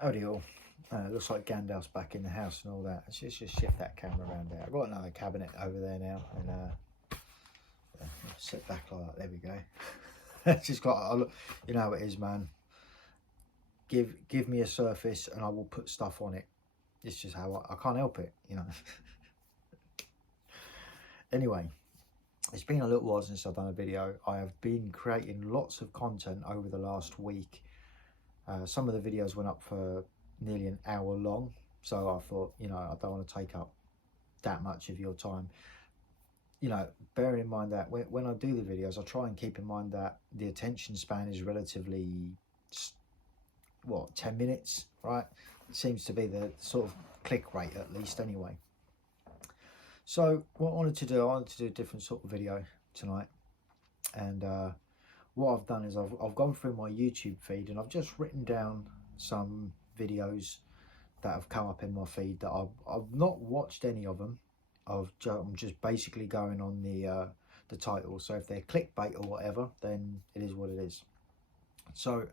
Howdy all. Looks like Gandalf's back in the house and all that. Let's just shift that camera around there. I've got another cabinet over there now, and sit back like that. There we go. It's just got, you know how it is, man. Give me a surface and I will put stuff on it. It's just how I can't help it, you know. Anyway, it's been a little while since I've done a video. I have been creating lots of content over the last week. Some of the videos went up for nearly an hour long, so I thought, you know, I don't want to take up that much of your time. You know, bearing in mind that when I do the videos, I try and keep in mind that the attention span is relatively, what, 10 minutes, right? It seems to be the sort of click rate, at least, anyway. So what I wanted to do a different sort of video tonight, and what I've done is I've gone through my YouTube feed and I've just written down some videos that have come up in my feed that I've not watched any of them. I'm just basically going on the title. So if they're clickbait or whatever, then it is what it is. So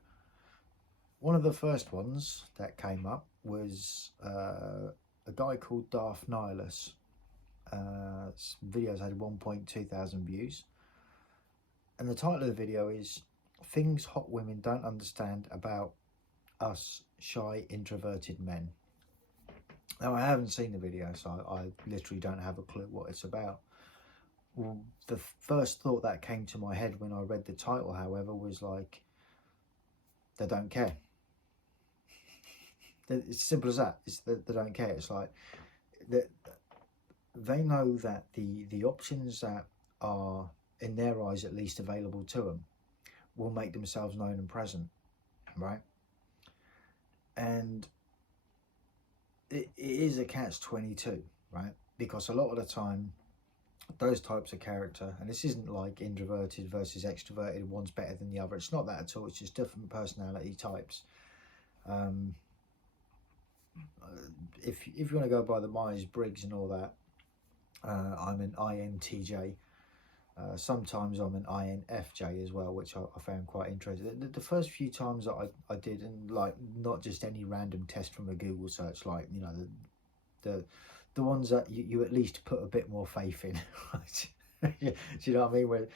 one of the first ones that came up was a guy called Darth Nihilus. Videos had 1.2 thousand views. And the title of the video is Things Hot Women Don't Understand About Us Shy Introverted Men. Now, I haven't seen the video, so I literally don't have a clue what it's about. Well, the first thought that came to my head when I read the title, however, was like, they don't care. It's simple as that. It's that they don't care. It's like they know that the options that are, in their eyes at least, available to them will make themselves known and present, right? And it is a catch-22, right? Because a lot of the time those types of character, and this isn't like introverted versus extroverted, one's better than the other, it's not that at all, it's just different personality types. If you want to go by the Myers-Briggs and all that, I'm an INTJ. Sometimes I'm an INFJ as well, which I found quite interesting. The first few times that I did, and like not just any random test from a Google search, like, you know, the ones that you at least put a bit more faith in, right? Do you know what I mean? Where,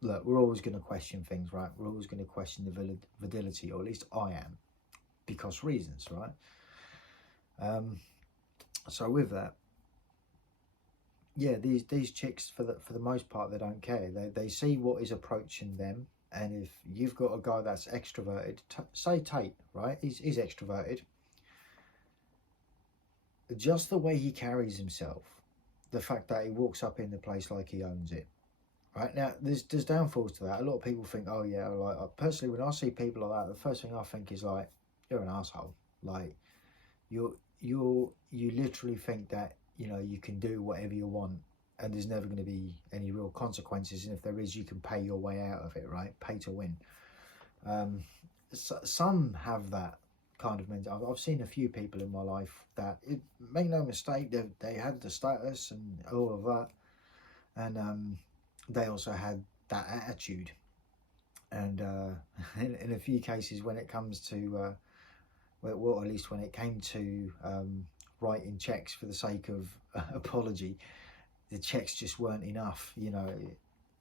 look, we're always going to question things, right? We're always going to question the validity, or at least I am, because reasons, right? So with that, yeah, these chicks, for the most part, they don't care. They see what is approaching them, and if you've got a guy that's extroverted, say Tate, right? He's extroverted. Just the way he carries himself, the fact that he walks up in the place like he owns it, right? Now, there's downfalls to that. A lot of people think, oh yeah, like, personally, when I see people like that, the first thing I think is like, you're an asshole. Like, you literally think that, you know, you can do whatever you want and there's never going to be any real consequences, and if there is, you can pay your way out of it, right? Pay to win. Some have that kind of mentality. I've seen a few people in my life that, make no mistake, they had the status and all of that, and they also had that attitude. And in a few cases, when it comes to well, at least when it came to writing checks for the sake of apology, the checks just weren't enough, you know.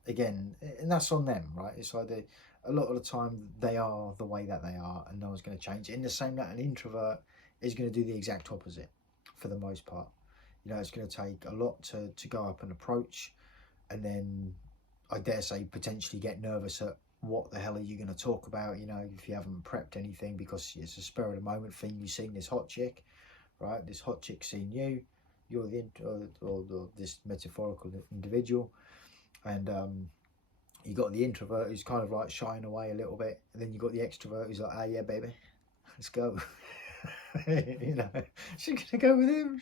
Again, and that's on them, right? It's like a lot of the time they are the way that they are, and no one's going to change. In the same that an introvert is going to do the exact opposite for the most part. You know, it's going to take a lot to go up and approach, and then I dare say potentially get nervous at what the hell are you going to talk about, you know, if you haven't prepped anything, because it's a spur of the moment thing. You've seen this hot chick, right? This hot chick seen you, you're the or this metaphorical individual, and you got the introvert who's kind of like shying away a little bit, and then you got the extrovert who's like, ah, yeah, baby, let's go. You know, she's gonna go with him.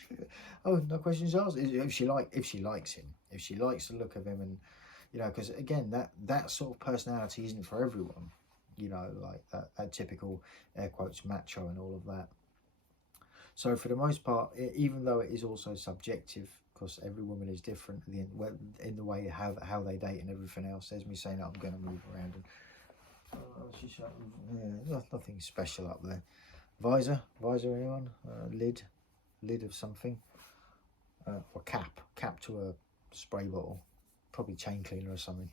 Oh, no questions asked. If she likes him, if she likes the look of him, and you know, because again, that sort of personality isn't for everyone. You know, like that typical air quotes macho and all of that. So for the most part, even though it is also subjective, because every woman is different in the way how they date and everything else. There's me saying that I'm going to move around, and yeah, nothing special up there. visor, anyone? Lid of something, or cap to a spray bottle, probably chain cleaner or something.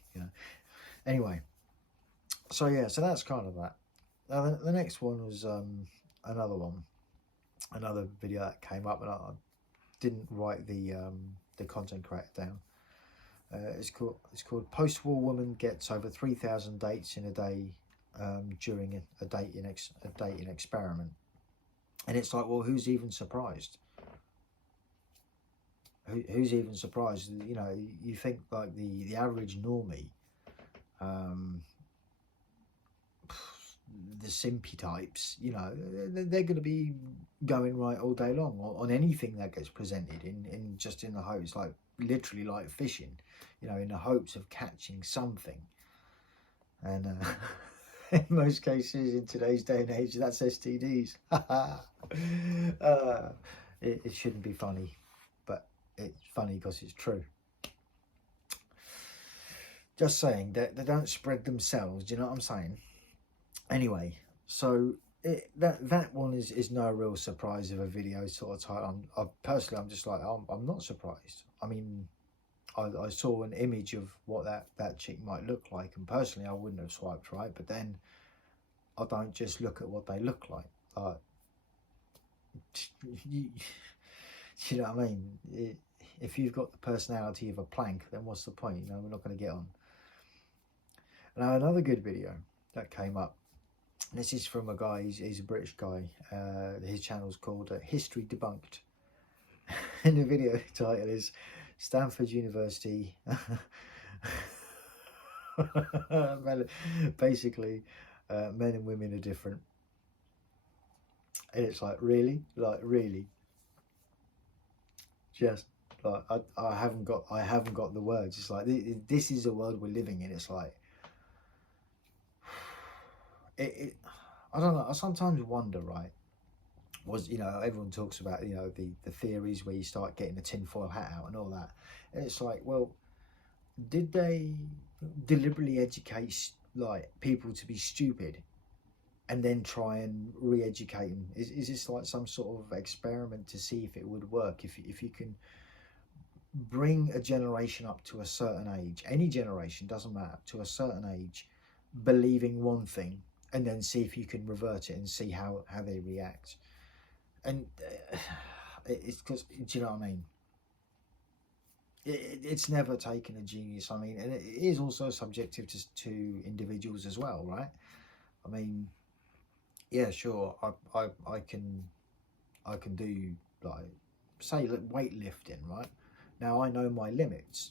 Anyway, so yeah, so that's kind of that. Now the next one was another video that came up, and I didn't write the content creator down. It's called Post-War Woman Gets Over 3,000 Dates in a Day during a dating experiment. And it's like, well, who's even surprised? Who's even surprised? You know, you think like the average normie, the simpy types, you know, they're going to be going right all day long on anything that gets presented in just in the hopes, like literally like fishing, you know, in the hopes of catching something. And in most cases in today's day and age, that's STDs. It shouldn't be funny, but it's funny because it's true. Just saying that they don't spread themselves. Do you know what I'm saying? Anyway, so that one is no real surprise of a video sort of title. I'm just like, I'm not surprised. I mean, I saw an image of what that chick might look like, and personally I wouldn't have swiped right, but then I don't just look at what they look like. You know what I mean? If you've got the personality of a plank, then what's the point? You know, we're not going to get on. Now, another good video that came up, this is from a guy, he's a British guy. His channel's called History Debunked. And the video title is Stanford University. Basically, men and women are different. And it's like, really? Like, really? Just like, I haven't got the words. It's like, this is the world we're living in. It's like, I don't know, I sometimes wonder, right, you know, everyone talks about, you know, the theories where you start getting the tinfoil hat out and all that, and it's like, well, did they deliberately educate like people to be stupid and then try and re-educate them? Is this like some sort of experiment to see if it would work, if you can bring a generation up to a certain age, any generation, doesn't matter, to a certain age, believing one thing, and then see if you can revert it and see how they react. And it's because, do you know what I mean? It's never taken a genius. I mean, and it is also subjective to individuals as well, right? I mean, yeah, sure, I can do, like, say, weightlifting, right? Now I know my limits,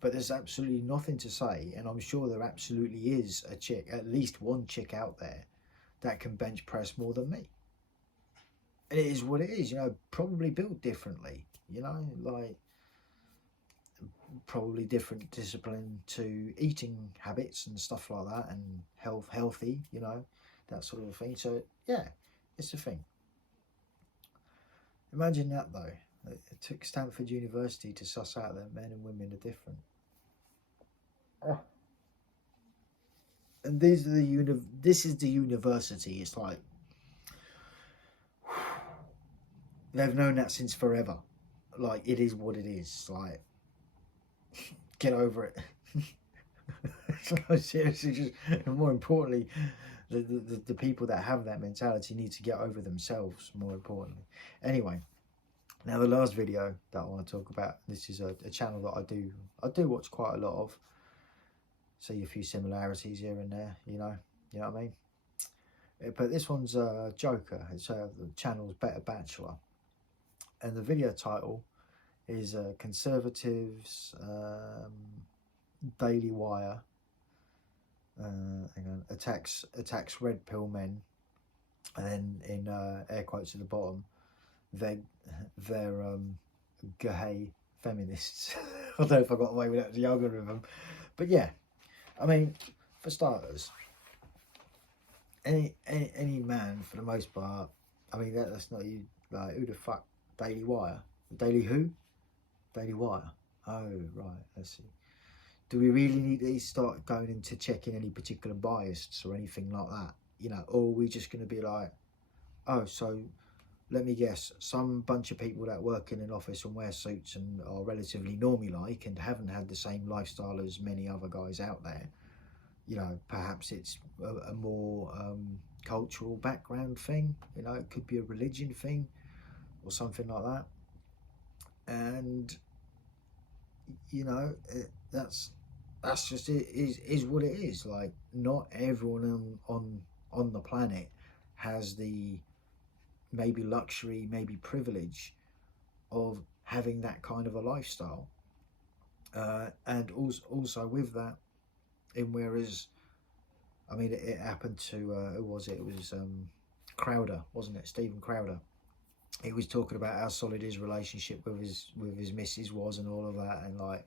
but there's absolutely nothing to say, and I'm sure there absolutely is a chick, at least one chick out there, that can bench press more than me. And it is what it is, you know, probably built differently, you know, like probably different discipline to eating habits and stuff like that, and healthy, you know, that sort of thing. So yeah, it's a thing. Imagine that though. It took Stanford University to suss out that men and women are different. And this is the university. It's like, they've known that since forever. Like, it is what it is. Like, get over it. Seriously, just, and more importantly, the people that have that mentality need to get over themselves, more importantly. Anyway, now the last video that I want to talk about, this is a channel that I do watch quite a lot of. See a few similarities here and there, you know what I mean? But this one's Joker. It's the channel's Better Bachelor, and the video title is Conservatives Daily Wire attacks red pill men, and then in air quotes at the bottom, they're gay feminists. I don't know if I got away with that, the algorithm, but yeah, I mean, for starters, any man, for the most part, I mean, that's not you. Like, who the fuck? Daily Wire? Daily who? Daily Wire. Oh, right, let's see. Do we really need to start going into checking any particular bias or anything like that? You know, or are we just going to be like, oh, so let me guess, some bunch of people that work in an office and wear suits and are relatively normie like and haven't had the same lifestyle as many other guys out there, you know, perhaps it's a more cultural background thing, you know, it could be a religion thing or something like that. And you know, that's just it, is what it is. Like, not everyone on the planet has the maybe luxury, maybe privilege of having that kind of a lifestyle. And also with that, in whereas, I mean, it happened to who was it? It was Crowder, wasn't it? Stephen Crowder. He was talking about how solid his relationship with his missus was and all of that, and like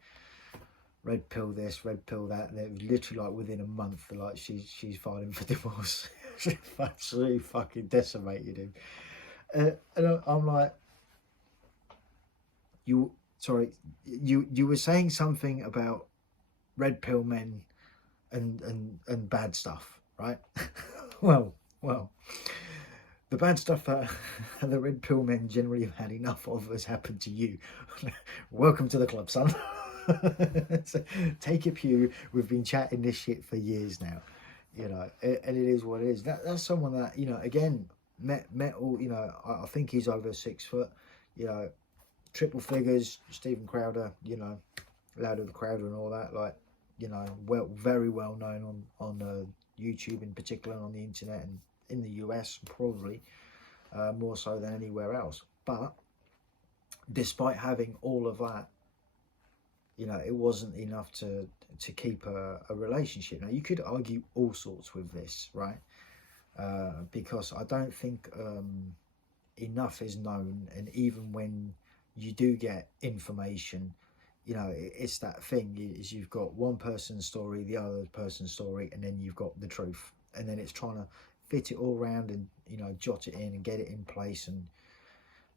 red pill this, red pill that, and it was literally like within a month, like she's filing for divorce. She absolutely fucking decimated him. And I'm like, you sorry, you were saying something about red pill men and bad stuff, right? well, the bad stuff that the red pill men generally have had enough of has happened to you. Welcome to the club, son. So, take a pew. We've been chatting this shit for years now, you know, and it is what it is. That's someone that, you know, again, met all, you know, I think he's over 6 foot, you know, triple figures. Stephen Crowder, you know, Louder the Crowder and all that, like, you know, very well known on YouTube in particular, and on the internet, and in the US probably more so than anywhere else. But despite having all of that, you know, it wasn't enough to keep a relationship. Now, you could argue all sorts with this, right? Because I don't think enough is known, and even when you do get information, you know, it's that thing is you've got one person's story, the other person's story, and then you've got the truth, and then it's trying to fit it all around and, you know, jot it in and get it in place and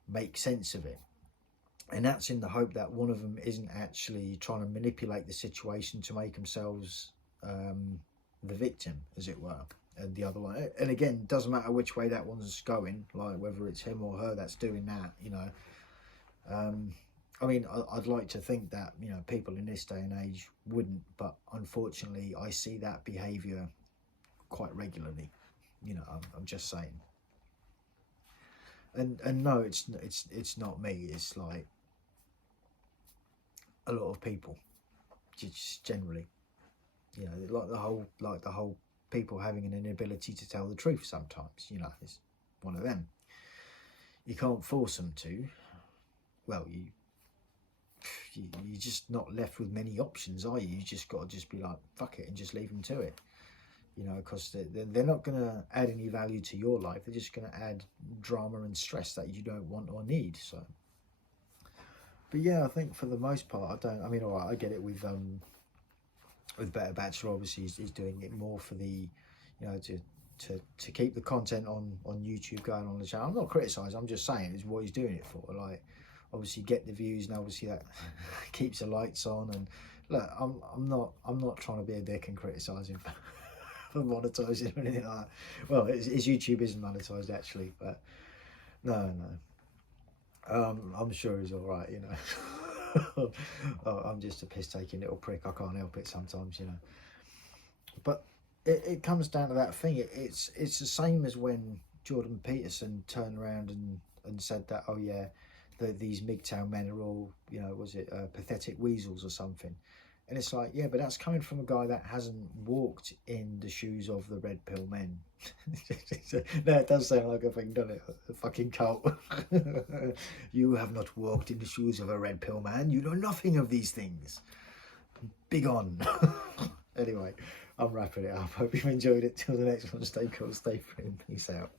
make sense of it. And that's in the hope that one of them isn't actually trying to manipulate the situation to make themselves the victim, as it were, and the other one. And again, doesn't matter which way that one's going, like whether it's him or her that's doing that, you know. I mean, I'd like to think that, you know, people in this day and age wouldn't, but unfortunately I see that behaviour quite regularly, you know. I'm just saying. And no, it's not me. It's like a lot of people, just generally, you know, like the whole people having an inability to tell the truth sometimes, you know, it's one of them. You can't force them to. Well, you're just not left with many options, are you? You just got to just be like, fuck it, and just leave them to it, you know, because they're not going to add any value to your life. They're just going to add drama and stress that you don't want or need. So, but yeah, I think for the most part, I mean, all right, I get it with Better Bachelor. Obviously, he's doing it more for the, you know, to keep the content on YouTube going on the channel. I'm not criticising. I'm just saying it's what he's doing it for. Like, obviously get the views, and obviously that keeps the lights on. And look, I'm not trying to be a dick and criticising for monetizing or anything like that. Well, his YouTube isn't monetized actually, but no. I'm sure he's all right, you know. I'm just a piss-taking little prick. I can't help it sometimes, you know. But it comes down to that thing. It's the same as when Jordan Peterson turned around and said that, oh yeah, these MGTOW men are all, you know, was it pathetic weasels or something? And it's like, yeah, but that's coming from a guy that hasn't walked in the shoes of the red pill men. No, it does sound like a thing, doesn't it? A fucking cult. You have not walked in the shoes of a red pill man. You know nothing of these things. Big on. Anyway, I'm wrapping it up. Hope you've enjoyed it. Till the next one, stay cool, stay free, and peace out.